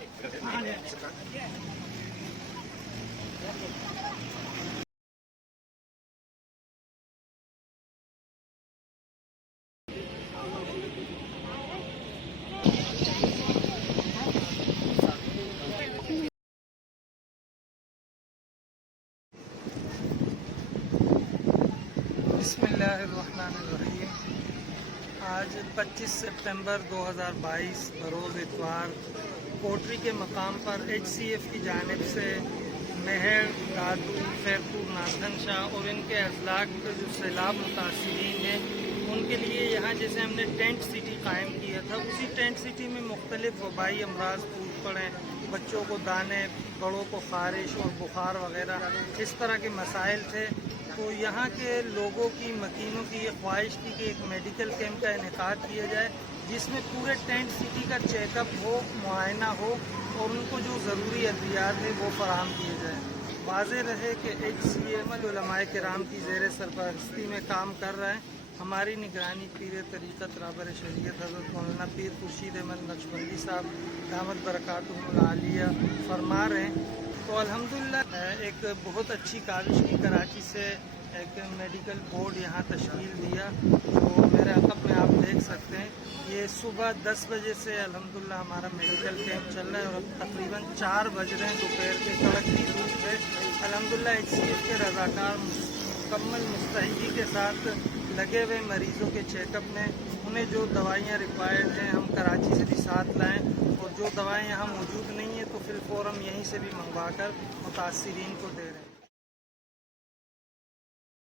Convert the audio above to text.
बिस्मिल्लाहिर्रहमानिर्रहीम। आज 25 सितंबर 2022 बरोज़ इतवार कोटरी के मकाम पर HCF की जानिब से महर, दादू, खैरपुर, नाथन शाह और इनके अजलाक के जो सैलाब मुतासिरीन हैं उनके लिए यहाँ जैसे हमने टेंट सिटी कायम किया था, उसी टेंट सिटी में मुख्तलिफ वबाई अमराज फूट पड़े, बच्चों को दाने, बड़ों को खारिश और बुखार वगैरह इस तरह के मसाइल थे। तो यहाँ के लोगों की, मकीनों की ये ख्वाहिश थी कि एक मेडिकल कैंप का इनेकाद किया जाए जिसमें पूरे टेंट सिटी का चेकअप हो, मुआयना हो और उनको जो ज़रूरी अद्वियात है वो फराहम किए जाए। वाज़ेह रहे कि HCF उलमाए किराम की ज़ेर सरपरस्ती में काम कर रहे हैं। हमारी निगरानी पीर तरीक़त राबर शरीयत हज़रत मौलाना पीर खुर्शीद अहमद नक्शबंदी साहब दामद बरकातुहुल आलिया फरमा रहे हैं। तो अल्हम्दुलिल्लाह एक बहुत अच्छी काविश की कराची से एक मेडिकल बोर्ड यहाँ तश्कील दिया, जो मेरे अक़ब में आप देख सकते हैं। ये सुबह 10 बजे से अल्हम्दुलिल्लाह हमारा मेडिकल कैंप चल रहा है और अब तकरीबन 4 बज रहे हैं दोपहर के, कड़कती धूप है। अल्हम्दुलिल्लाह HCF के रज़ाकार मुकम्मल मुस्तैदी के साथ लगे हुए मरीज़ों के चेकअप में उन्हें जो दवाइयाँ रिक्वायर्ड हैं हम कराची से भी साथ लाएँ और जो दवाएँ यहाँ मौजूद नहीं हैं तो फिर फ़ौरन यहीं से भी मंगवा कर मुतासिरीन को दे रहे हैं।